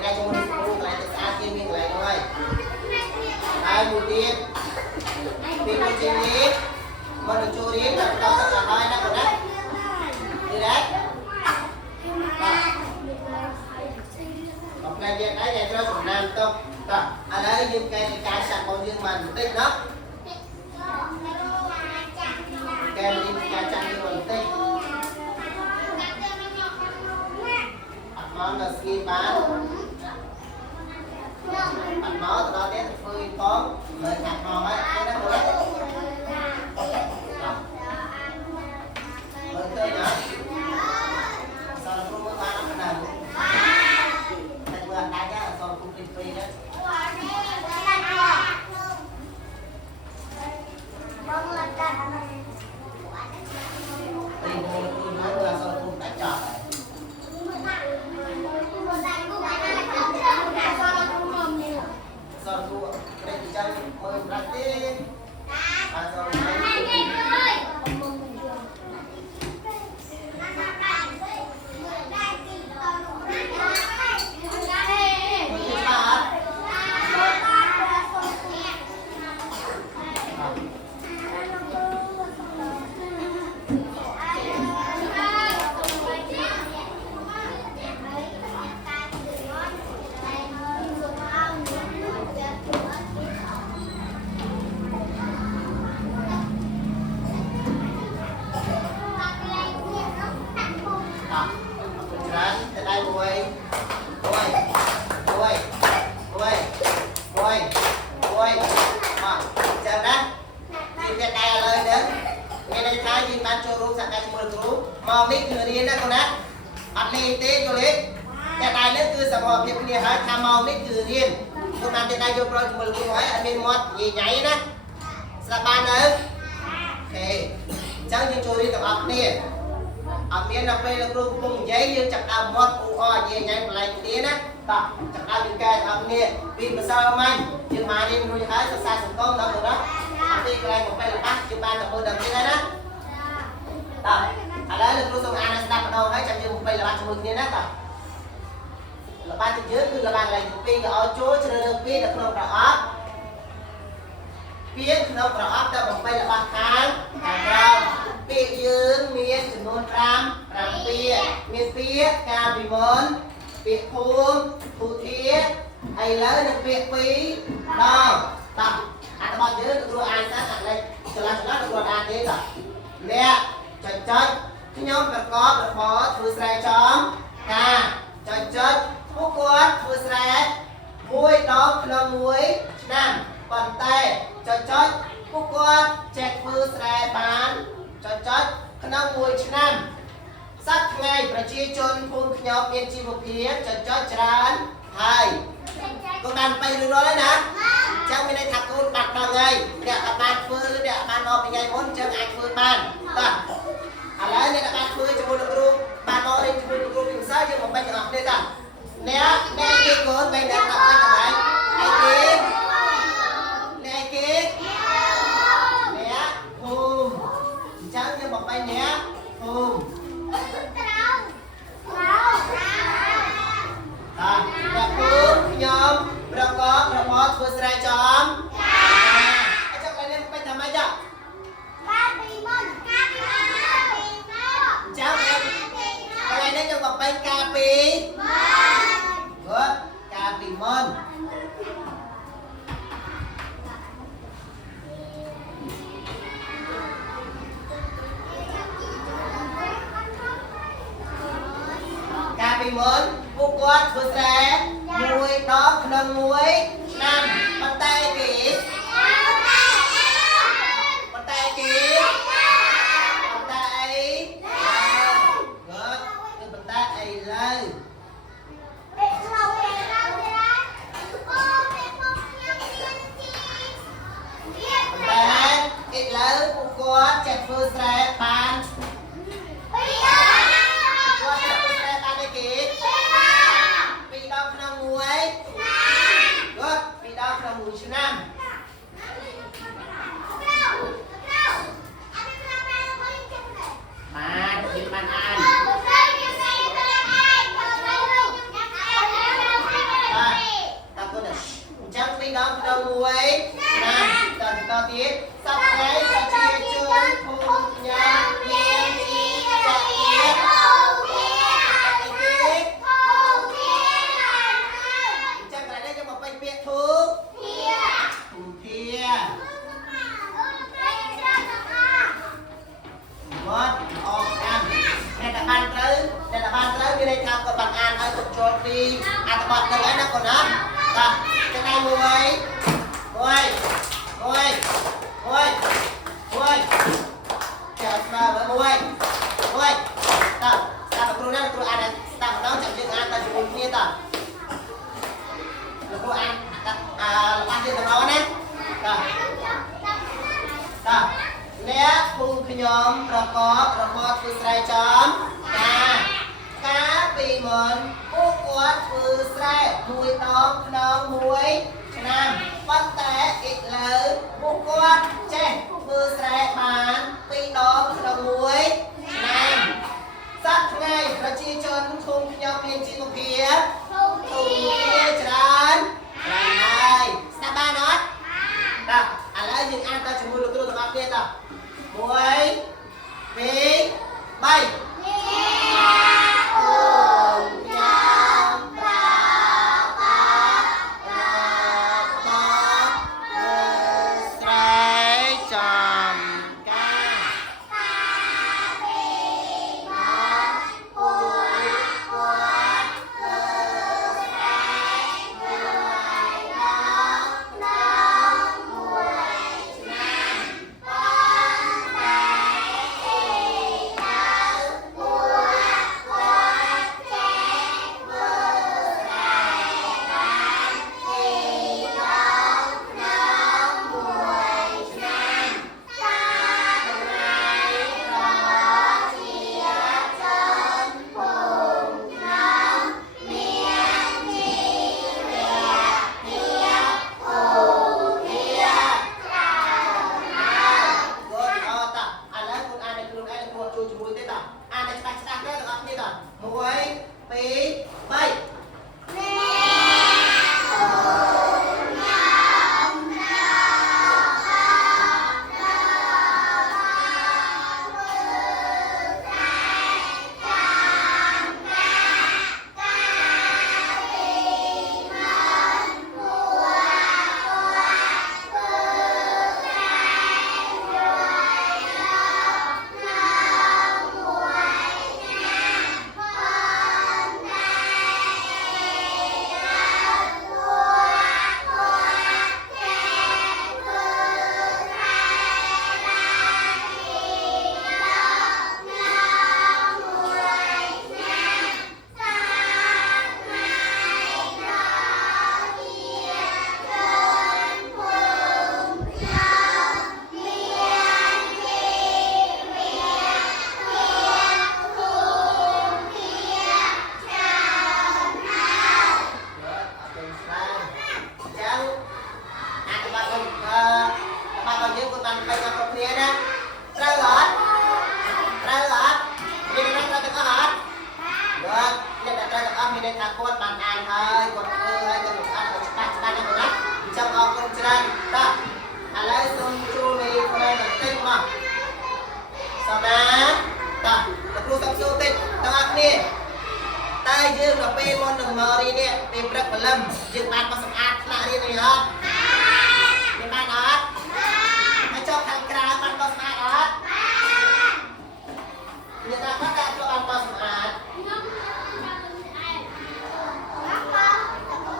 đây cho mình cũng lại được ăn kia mình lại thôi ai một tiền tiền một tiền đi mà được chui đi là tao tất cả hai đó rồi đấy đi đấy học này vậy đấy vậy cho chúng nam tông ở đây những cái sạch còn riêng mình tích đó cái mình cái chăn như mình tích món là ski bán ăn máu từ đó đến phơi phóng rồi thạch mòn ấy cái đó rồi rồi chơi nữa sau đó cũng mới bán nó nào thạch vừa đại nhá sau cũng tiền phí đấy màu mít người đi đó con á ăn lên tết rồi đấy cái này nó cứ sập hộp cái này hả tham màu mít người đi con ăn cái này vô rồi mình cũng nói ăn bên mót gì nhảy đó sập bàn nữa ok chẳng như chui đi tập ập nè ập miếng đập đây là luôn cùng giấy như chặt đào mót u o gì nhảy một lần tí á tập chặt đào những cái ập nè vì mà sao anh nhưng mà đi nuôi hái sao xa sủng công đâu rồi đó ập đi cái này một bên là bắt chứ ban là mưa đầm như thế đó ở đây là tôi dùng ăn đập đầu hay chẳng như một bên là bạn chụp như thế đó là bạn chụp dướiคือlà bạn lại chụp pin ở chỗ cho nên pin là không rõ pin không rõแต่ผมไปละบางครั้งเราเปียยืนมีจำนวนรำเปียมีเปียกาบิมอนเปียภูมิภูเทียไอ้แล้วหนึ่งเปียปีดองตับอาจจะบอกเยอะตัวอ่านซะอะไรจะละตัวอ่านนี้ก่อนเนี่ยจัดที่nhómประกอบพอถือใส่จอมกาจัดผู้กวดถือใส่มวยดอกขนมมวยนั่นปั่นเตะจัดผู้กวดแจกมือใส่บานจัดขนมมวยนั่นสักไงประชาชนภูมิขยมเมียนจีบเพียจัดจานไทยก็ดันไปดูร้อยแล้วนะเจ้าไม่ได้ถักกูตัดมาไงเดี๋ยวบานฟื้นเดี๋ยวบานออกไปไงม้วนเจ้าไอ้ฟื้นบานตัดอะไรเนี่ยการคุยจะพูดกรุ๊ปบางคนจะพูดกรุ๊ปอย่างซ่าจะบอกไปอย่างไรกันเนี่ยได้กี่คนไปเนี่ยทำไปทำไมไอ้กิ๊กเนี่ยไอ้กิ๊กเนี่ยภูมิฉันจะบอกไปเนี่ยภูมิแบบภูมิยอมประกอบประมอถือสายจอมไอ้เจ้าอะไรเนี่ยไปทำไมจ๊ะcháu em cái này nó cho một bên cà phê good cà phê môn cà phê môn phúc quát phước rẻ muối đó nâng muối năm bàn tay kỹ bàn tay kỹ chặt phơi sấy bàn quát chặt phơi sấy bàn đây kì pi đông năm muối good ពីរដងក្នុងមួយណាតទៀតសពថ្ងៃប្រជាជនភូមិញ៉ាំមានជីចាក់ទៀតចាំកន្លែងនេះយើងមកពេញពាក្យធូបធូបធាវត្តអបកម្មតែបានត្រូវមានន័យថាគាត់បានអានឲ្យទុកចូលពីអត្ថបទនឹងហើយណាកូនណាបាទចំណែកមួយចាំស្មើមួយតើស្ដាប់គ្រូណាគ្រូអានស្ដាប់ម្ដងចាំយើងអានទៅជាមួយគ្នាតើលោកគ្រូអានរបស់យើងទាំងអស់ណាតើអ្នកភូមិខ្ញុំប្រកបរបរធ្វើស្រែចំការពីមុនពួកគាត់ធ្វើស្រែមួយដងក្នុងមួយឆ្នាំប៉ុន្តែឥឡូវពួកគាត់ចេះធ្វើស្រែបានពីរដងក្នុងមួយឆ្នាំសប្តាហ៍ប្រជាជនភូមិខ្ញុំមានជីវភាពច្រើនហើយស្ដាប់បានអត់តើឥឡូវយើងអានទៅជាមួយលោកគ្រូទាំងអស់គ្នាតើ1 2 3យើងដល់ពេលមុននឹងមករៀននេះពេលព្រឹកព្រលឹមយើងបានមកសម្អាតថ្នាក់រៀននេះអត់មានបានអត់ហើយចុះខាងក្រៅបានមកសម្អាតអត់មានតែគាត់តែចូលបានមកសម្អាត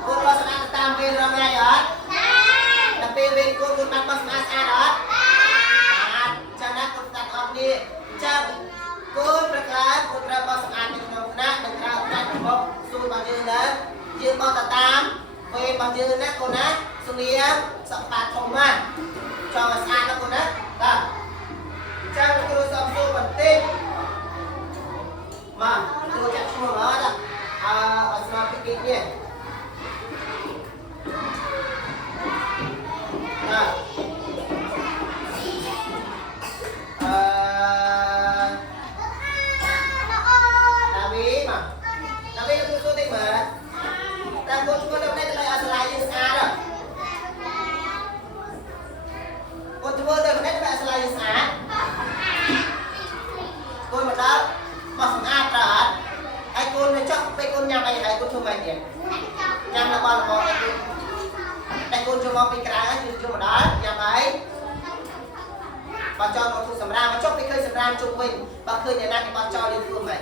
គូមកសម្អាតតាមពេលរងថ្ងៃអត់ដល់ពេលវេនគូបានមកសម្អាតស្អាតអត់បាទចឹងណាគូតាត់អស់នេះចាំគូប្រកាសគូត្រូវមកសម្អាតនៅក្នុងថ្នាក់និងក្រៅថ្នាក់របស់សួររបស់យើងដែរយើងមកតាមវេនរបស់យើងណាគូណាសុនីសបាធំណាចង់ស្អាតណាគូណាបាទចាំគ្រូសំសួរបន្តិចមកគ្រូចាក់ឈ្មោះអត់អស្មារតីនេះបាទHãy subscribe cho kênh Ghiền Mì Gõ để không bỏ lỡ ញ៉ាំរបស់របរតែកូនចូលមកពីក្រៅជួយមកដល់ញ៉ាំហើយបើចោលមកធ្វើសម្រាប់មកចុះពីឃើញសម្រាប់ជុំវិញបើឃើញអ្នកណាគេបើចោលយើងធ្វើមិន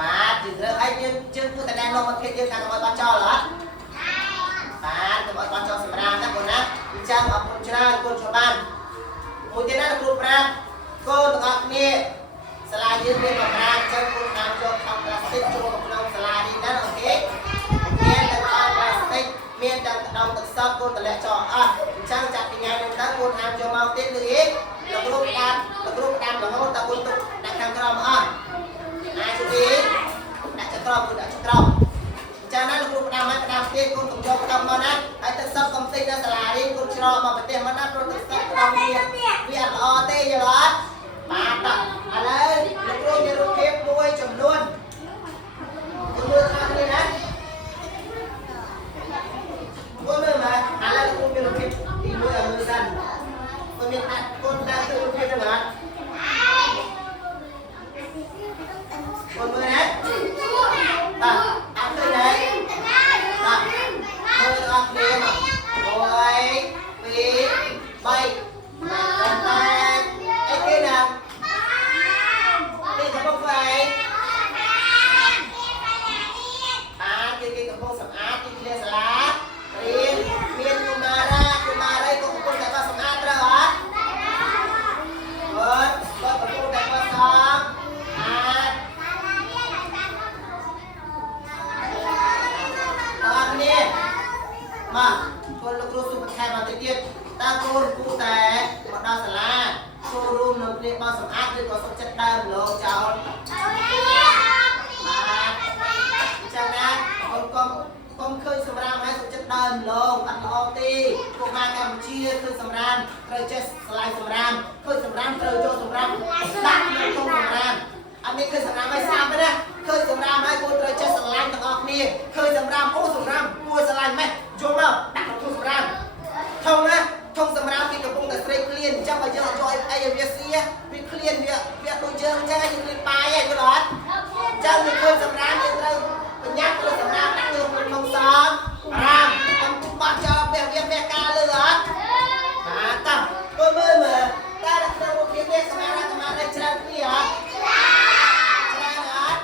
បាទជឿរើហើយយើងធ្វើតែណែនាំមកគេយើងថាកុំឲ្យបើចោលហ៎បាទកុំឲ្យបើចោលសម្រាប់ណាកូនណាអញ្ចឹងអរគុណច្រើនកូនចូលបានមួយទៀតណាគ្រូប្រាប់កូនទាំងអស់គ្នាសាលាយើងមានបំរាមចឹងគូតាមយកថង់ប្លាស្ទិកចូលក្នុងសាលានេះណាអូខេមានទាំងថង់ប្លាស្ទិកមានទាំងដងទឹកសតគូតម្លាក់ចោលអស់អញ្ចឹងចាប់ពីថ្ងៃនេះទៅគូតាមយកមកទៀតគឺលោកគ្រូតាមរហូតដល់គូទុកដាក់ខាងក្រោមអស់ណាជួយទេដាក់ចក្រមគូដាក់ចក្រមអញ្ចឹងណាលោកគ្រូតាមមកតាមទៀតគូកុំយកតាមមកណាហើយទឹកសតកុំតិចនៅសាលានេះគូច្រកមកប្រទេសមកណាព្រោះទឹកសតក្នុងវាអត់ល្អទេយល់អត់បាទឥឡូវលោកគ្រូមានរូបភាពមួយចំនួនមើលខាងនេះណាមើលមើលឥឡូវលោកគ្រូមានរូបភាពទី1ឲ្យមើលសិនមើលមានអាចកូនតាមរូបភាពហ្នឹងអត់កូនមើលណាបាទអត់ឃើញទេបាទមើលអត់គ្នាមក1 2 3អីគេណាកំពុងស្អាតគេកំពុងសម្អាតទីធ្លាសាលារៀនមានកុមារីក៏កំពុងតែបោះសម្អាតត្រូវអត់គាត់កំពុងតែបោះសម្អាតអរគ្នាមកកូនលោកគ្រូសុខបន្ថែមមកទៀតតើកូនគ្រូតែមកដល់សាលាចូលរួមនៅគ្នាបោះសម្អាតឬក៏សុខចិត្តដើរលោកចោលបាទអញ្ចឹងណាកុំឃើញសម្រាប់ហើយសុខចិត្តដើរលោកអត់ល្អទេកុមារកម្ពុជាឃើញសម្រាប់ត្រូវចេះឆ្លៃសម្រាប់ឃើញសម្រាប់ត្រូវចូលសម្រាប់ដាក់នៅក្នុងសម្រាប់អត់មានឃើញសម្រាប់ឲ្យស្អាតទេណាឃើញសម្រាប់ហើយកូនត្រូវចេះឆ្លៃទាំងអស់គ្នាឃើញសម្រាប់អូសម្រាប់គួរឆ្លៃម៉េះយកមកដាក់ក្នុងសម្រាប់ធំណាធំសម្រាប់គេកំពុងតែស្រេកឃ្លានអញ្ចឹងបើយើងអត់យកអីឲ្យវាស៊ីវាឃ្លានវាដូចយើងអញ្ចឹងយើងឃ្លានបាយឯងយល់អត់អញ្ចឹងយើងឃើញសម្រាប់យើងត្រូវបញ្ញាក់លើសម្រាប់ដាក់ក្នុងក្នុងសំរាមកុំបោះចោលវាការលើអត់បាទតោះកូនមើលតែដាក់ក្នុងរូបភាពនេះសម្រាប់ច្រើនគ្នាអត់ច្រើនអត់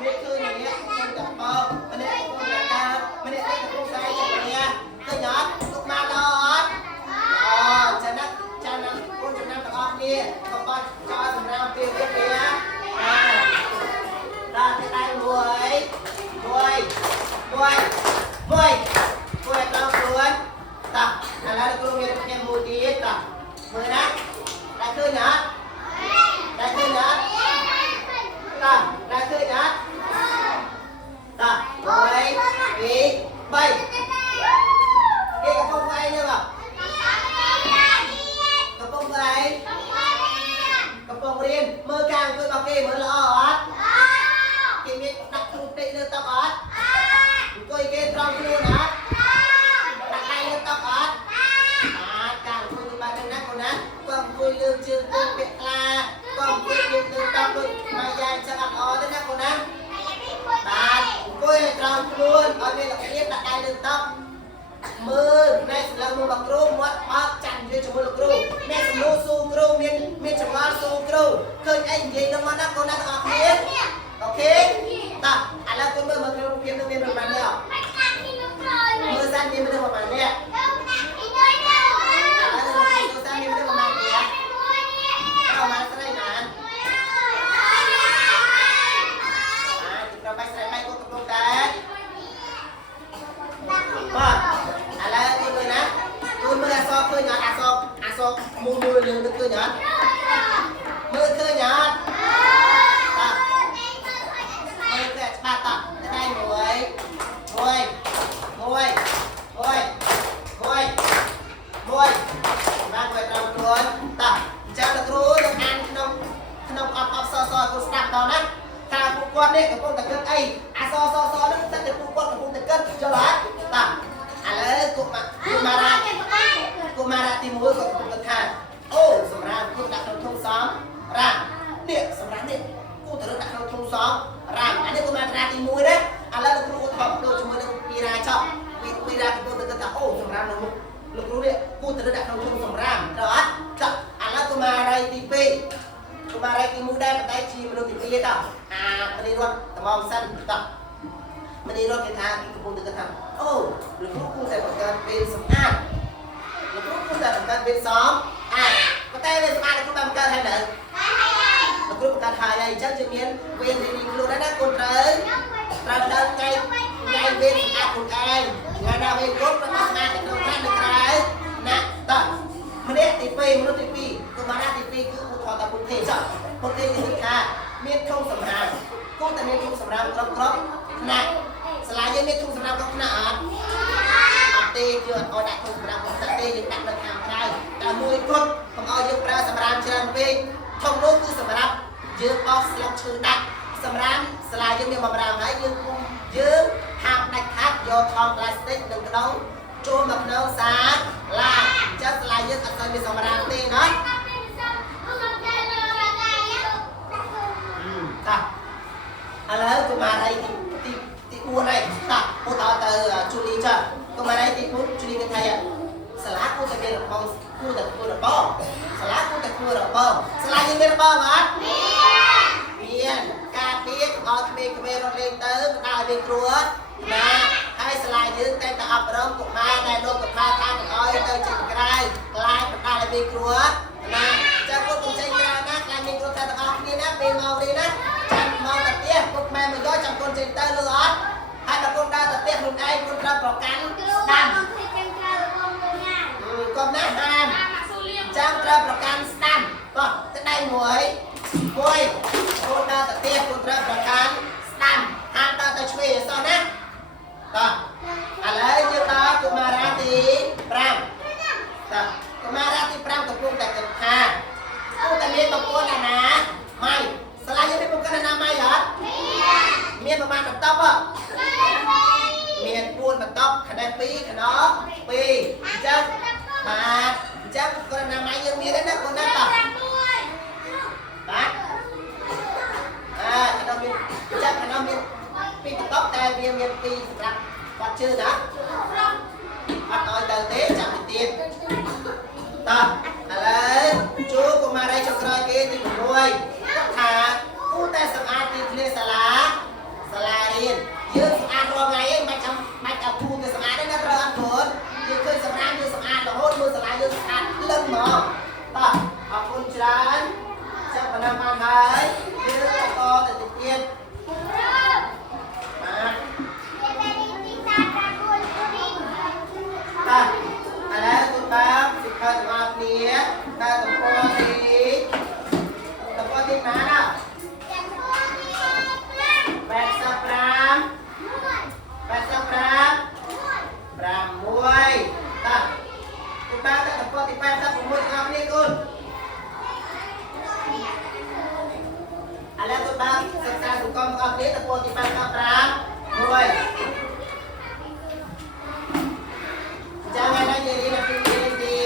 មានឃើញនេះខ្ញុំតែបោម្នាក់កំពុងតែដើរម្នាក់កំពុងតែចង្អៀឃើញអត់ទុកមកដល់អត់ចាំណាកូនចំណាំទាំងអស់គ្នាក៏បោះចោលសម្រាប់ពេលវាដល់ទៅដៃមួយដល់ខ្លួនតោះឥឡូវគ្រូមានខ្ញុំមួយទៀតតោះមើលណាដែរឃើញអត់ដែរឃើញអត់តោះដែរឃើញអត់តោះ1 2 3គេកំពុងអីហ្នឹងកំពុងអីកំពុងរៀនមើលការអង្គុយរបស់គេមើលល្អអត់គេមានដាក់គ្រូពេកលើតុអត់អង្គុយគេត្រង់ខ្លួនអត់ដាក់ដៃលើតុអត់ការអង្គុយទៅបែបនេះណាកូនណាក៏អង្គុយលើជើងទៅពាក់ខ្លាក៏អង្គុយលើតុដូចមកយ៉ាងចឹងអត់ល្អទេណាកូនណាបាទអង្គុយឲ្យត្រង់ខ្លួនឲ្យមានរបៀបដាក់ដៃលើតុមើលអ្នកសម្លឹងមកគ្រូមាត់អត់ចាញ់និយាយជាមួយលោកគ្រូអ្នកសំណួរសួរគ្រូមានចម្ងល់សួរគ្រូឃើញអីនិយាយទៅមកណាកូនណាទាំងអស់គ្នាអូខេតោះឥឡូវកូនមើលគ្រូរូបភាពនឹងមានប្រហែលនេះមើលសាច់មានប្រហែលនេះមូលលើនឹងឃើញអត់មើលឃើញអត់បាទមើលតែច្បាស់តោះដៃមួយបានមួយត្រង់ខ្លួនតោះអញ្ចឹងលោកគ្រូនឹងអានក្នុងអបសគ្រូស្ដាប់ដល់ណាថាពួកគាត់នេះកំពុងតែគិតអីអសនឹងតែពួកគាត់កំពុងតែគិតយល់អត់តោះឥឡូវកុមារទី1គាត់កំពុងតែថាអូសម្រាប់គូដាក់ក្នុងធុងសំរាមនេះសម្រាប់នេះគូត្រូវដាក់ក្នុងធុងសំ 5អានេះកុមារទី1ណាឥឡូវលោកគ្រូថតដូចជាមួយនឹងពីរាចប់ពីរាទៅទៅថាអូសម្រាប់នៅមុខលោកគ្រូនេះគូទៅដាក់ក្នុងឈុំសម្រាប់ត្រូវអត់ចាឥឡូវកុមារទី2កុមារទី1ដែរប៉ុន្តែជាមនុស្សទី2តអានេះរត់ត្មងសិនតមនីរត់គេថាគេកំពុងទៅថាអូលោកគ្រូគួរតែបង្កើតពេលសម្អាតលោកគ្រូគួរតែបង្កើតពេលសំអាតប៉ុន្តែពេលសម្អាតលោកគ្រូបានបង្កើតហើយនៅលោកគ្រូបង្កើតហើយអញ្ចឹងជាមានពេលរៀនខ្លួនដែរណាកូនត្រូវដល់ថ្ងៃពេលសម្អាតខ្លួនឯងថ្ងៃណាពេលគប់ទៅសម្អាតនៅក្នុងខាងនៅក្រៅណាតម្នាក់ទី2មនុស្សទី2កុមារទី2គឺឧទាហរណ៍ថាពុទ្ធទេចុះពុទ្ធទេគឺថាមានធុងសម្រាប់គួរតែមានធុងសម្រាប់គ្រប់ណាសាលាយើងមានធុងសម្រាប់គ្រប់ណាអត់អត់ទេគឺអត់ឲ្យដាក់ធុងសម្រាប់គ្រប់ណាទេយើងដាក់នៅខាងក្រៅតែមួយគត់កុំឲ្យយើងប្រើសម្រាប់ច្រើនពេកធុងនោះគឺសម្រាប់យើងបោះស្លឹកឈើដាក់សម្រាប់សាលាយើងមានបម្រើហើយយើងហាមដាច់ខាតយកថង់ប្លាស្ទិកនិងក្តោងចូលមកក្នុងសាលាអញ្ចឹងសាលាយើងអត់ទៅមានសម្រាប់ទេណាតាឥឡូវកុមារទី4ហើយតាពុតទៅជូលីចាកុមារទី4ជូលីគេថាសាលាគួរតែមានរបងគួរតែធ្វើរបងសាលាគួរតែធ្វើរបងសាលាយើងមានរបងអត់មានការពារកុំឲ្យក្មេងៗរត់លេងទៅដល់ឲ្យមានគ្រោះណាហើយសាលាយើងតែអប់រំកុមារដែលលោកកុមារតាមឲ្យទៅចេញក្រៅខ្លាចបណ្ដាលឲ្យមានគ្រោះណាចាំពុកកុំចេញក្រៅណាខ្លាចមានគ្រោះតែទាំងអស់គ្នាណាពេលមកនេះណាចាំមកទៅផ្ទះពុកម៉ែមកយកចាំកូនចេញទៅលឺអត់ហើយដល់កូនដើរទៅផ្ទះខ្លួនឯងកូនត្រូវប្រកាន់ស្ដាំកុំណាហាមចាំត្រូវប្រកាន់ស្ដាំបោះទៅដៃមួយកូនដើរទៅផ្ទះកូនត្រូវប្រកាន់ស្ដាំហាមដើរទៅឆ្វេងអសោះណាតោះឥឡូវយើងដល់កុមារទី5តោះកុមារទី5កំពុងតែគិតថាគួរតែមានបង្គន់អាណាម៉ៃសាលាយើងមានបង្គន់អាណាម៉ៃអត់មានប្រមាណបន្ទប់អត់មាន4បន្ទប់ខណៈ2ខណៈ2អញ្ចឹងបាទអញ្ចឹងបង្គន់អាណាម៉ៃយើងមានទេណាកូនណាតោះបាទខណៈមានអញ្ចឹងខណៈមាន2បន្ទប់តែវាមាន2សម្រាប់បាត់ជើងណាអត់ឲ្យទៅទេចាំទៅទៀតតោះឥឡូវជួកុមារីចុងក្រោយគេទី6គាត់ថាគួរតែសម្អាតទីធ្លាសាលារៀនយើងសម្អាតរាល់ថ្ងៃឯងមិនឲ្យគូទៅសម្អាតទេណាត្រូវអត់ព្រោះយើងឃើញសម្អាតយើងសម្អាតរហូតមើលសាលាយើងស្អាតលឹងហ្មងតោះអរគុណច្រើនចាប់បណ្ដាបានហើយយើងបន្តទៅទៀតបាទឥឡូវគុណបាទសិក្ខាសមាធិគ្នាតែតំពោទីណាណា85 6តាគុណបាទតែតំពោទី86ទាំងអស់គ្នាគុណឥឡូវគុណបាទសិក្សាសង្គមទាំងអស់គ្នាតំពោទី86 1ចាំថ្ងៃនេះយើងរៀនអំពីទី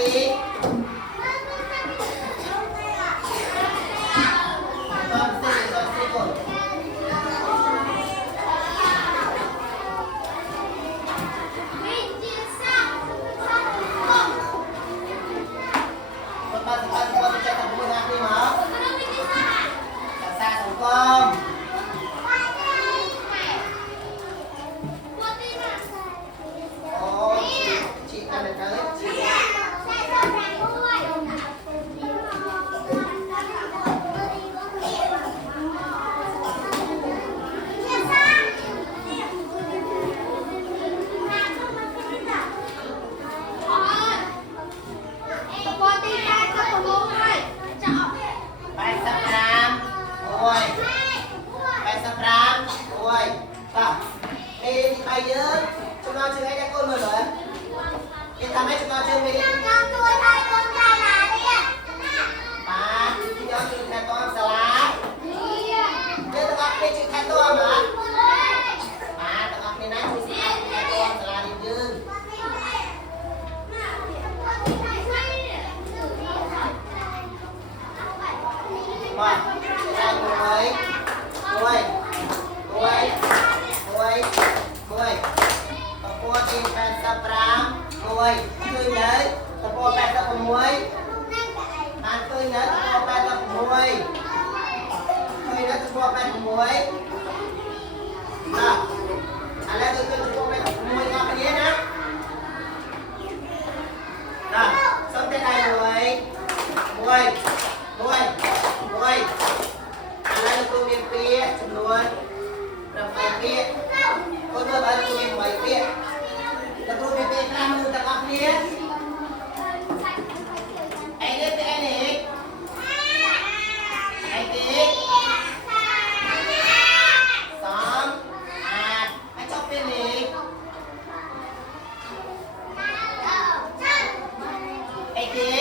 ពាក្យคนមើលបានជួយមួយពាក្យតែគ្រូមានពាក្យខ្លះមើលទាំងអស់គ្នាអីនេះពាក្យនេះអីទេសំអាចឲ្យចប់ពាក្យនេះអីទេ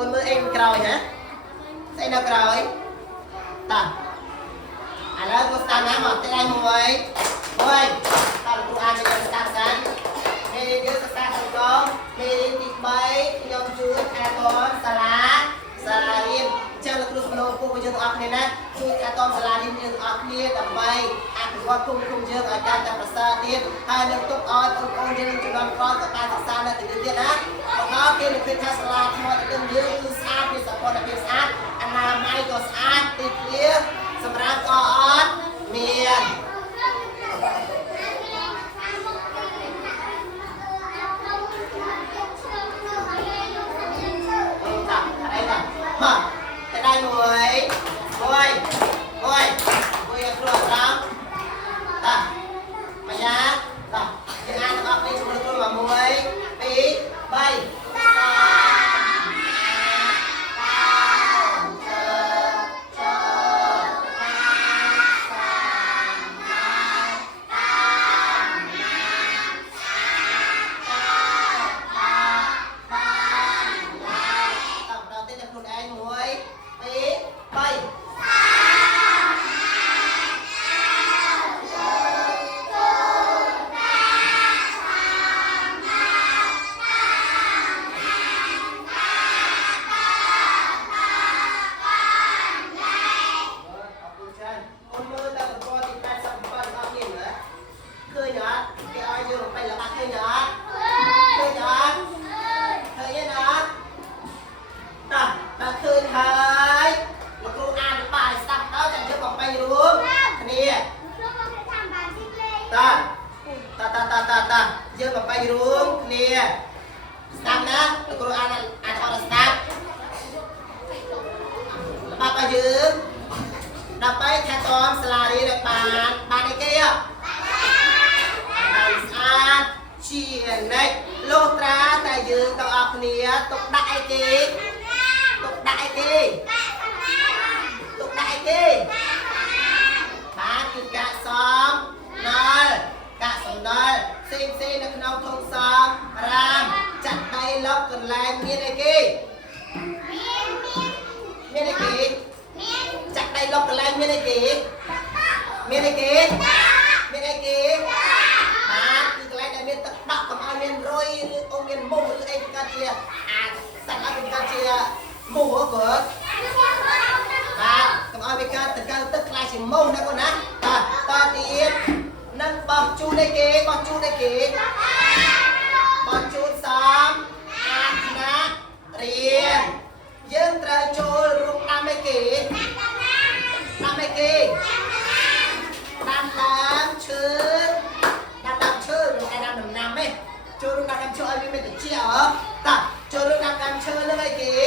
คนมือเองក្រោយណាស្អីនៅក្រោយតោះឥឡូវគូស្ដាប់ណាមកទី1មួយតើគ្រូអានឲ្យយើងស្ដាប់សិនមេរៀនយើងសិក្សាសង្គមមេរៀនទី3ខ្ញុំជួយអាតមសាលារៀនចឹងលោកគ្រូសំណូមពរពួកយើងទាំងអស់គ្នាណាជួយអាតមសាលារៀនយើងទាំងអស់គ្នាដើម្បីអភិវឌ្ឍគុំយើងឲ្យកាន់តែប្រសើរទៀតហើយនឹងទុកឲ្យបងប្អូនយើងជំនាន់ក្រោយទៅការសិក្សានៅទីនេះទៀតណាបន្តគេនឹងឃើញថាសាលាថ្មទៅយើងគឺស្អាតមានសកម្មភាពស្អាតអនាម័យក៏ស្អាតទីធ្លាសម្រាប់ក៏អត់មានមកតែដៃមួយគ្រូអត់ត្រង់តាមកយ៉ាតាយើងអានទាំងអស់គ្នាជាមួយគ្រូមក1 2 3 យើងមកបាយរួមគ្នាស្ដាប់ណាលោកគ្រូអានអត់ស្ដាប់បាប់ឲ្យយើងដើម្បីថែទាំសាលារៀនឲ្យបានអីគេឲ្យស្អាតជានិច្ចលុះត្រាតែយើងទាំងអស់គ្នាទុកដាក់អីគេបានគឺកាកសំណល់កាកសំណល់ផ្សេងនៅក្នុងធុងសំរាមចាក់ដៃលុបកន្លែងមានអីគេចាក់ដៃលុបកន្លែងមានអីគេបានគឺកន្លែងដែលមានទឹកដក់កុំឲ្យមានរុយឬអ៊ំមានមូសឬអីប្រកាសជាអាចសាច់ឲ្យប្រកាសជាមូសគាត់បាទកុំឲ្យវាកើតទៅកើតទឹកខ្លាចជាមូសណាគាត់ណាតទៀតនឹងបោះជូនអីគេបោះជូនសំអាតណា เรียนยืนตราโจรูปตามไม่กี่ตามไม่กี่ดำน้ำชื้นดำน้ำชื้นไอ้ดำน้ำไหมโจรูปดำน้ำชื้นไอ้ไม่เป็นเชี่ยวเหรอตาโจรูปดำน้ำชื้นเรื่องไอ้กี่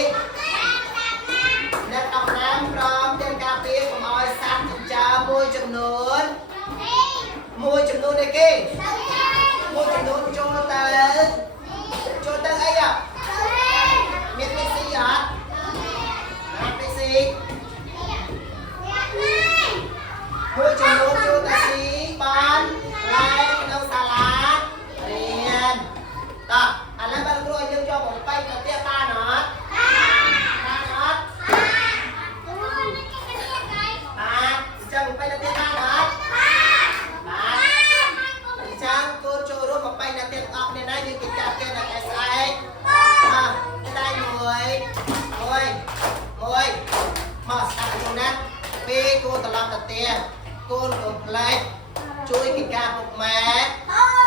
และดำน้ำพร้อมเดินกาแฟของออยซันจินจามวยจำนวนไอ้กี่มวยจำนวนโจเตอร์ไอ้อะเมียนไม่ซีอ่ะไม่ซีมวยจำนวนโจเตอร์ซีปานลายน้องสาลาเรียนต่ออะไรบ้างครูยังจะบอกไปกับเตี้ยตาหนอจังไปนัดเตี้ยตาหนอจังกูโจรู้มาไปนัดเตี้ยออกเนี่ยนะยืนกินจับเตี้ยนักSIได้มวยมาสักตรงนั้นปีกูตลอดเตี้ยกูกับเล็กช่วยกิจการพวกแม่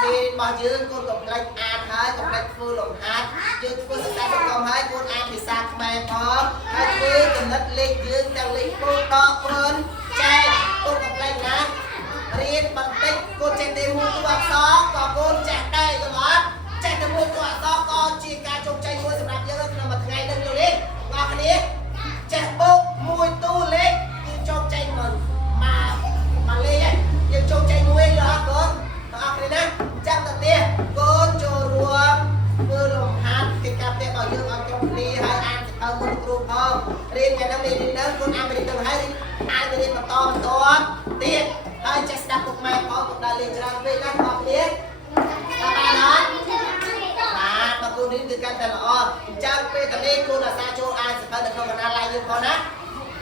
มีมายืนกูกับเล็กอ่านให้กับเล็กฟูหลงฮัดยืนกูสแตนด์กองให้กูอ่านพิซซ่าแม่พร้อมให้กูกับนัดเล็กยืนแต่เล็กกูต่อคนใจกูกับเล็กนะเรียนบันทึกกูเจ็ดเดมูตัวสองก็กูแจกได้ตลอดแจกเดมูตัวสองก็จีการจงใจมวยสำหรับเยอะขึ้นมาถึงไงเดินเร็วนี้ว่าคันนี้แจกบุกมวยตู้เล็กยังจงใจมันมาเลยยังจงใจมวยเหรอกูว่าคันนี้นะจังตัดเตี้ยกูโจรวมมือลงหัดกิจการเตี้ยต่อเยอะเอาจงนี้ให้อ่านเอามือครูพอเรียนอย่างนั้นเรียนนั้นคุณอ่านไปเรียนตัวให้อ่านไปเรียนมาต่อเตี้ยให้จะสดับพวกแม่พอพวกดาเรียนจางไปนั่งพอเลี้ยงตาบานอนมากูนี่คือการแต่ละอ้อจ้างไปตอนนี้กูน่ะซาโจอ่านสภาพเด็กคนนั้นอะไรอยู่พอนะ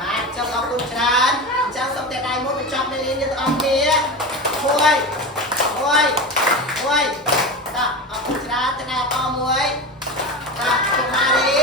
มาเจ้าขอบคุณฉันเจ้าสมเด็จได้มุดไปจอบไปเรียนยังออกเนี้ยมวยตาขอบคุณฉันจะได้อ้อมวยตาคุณมาดี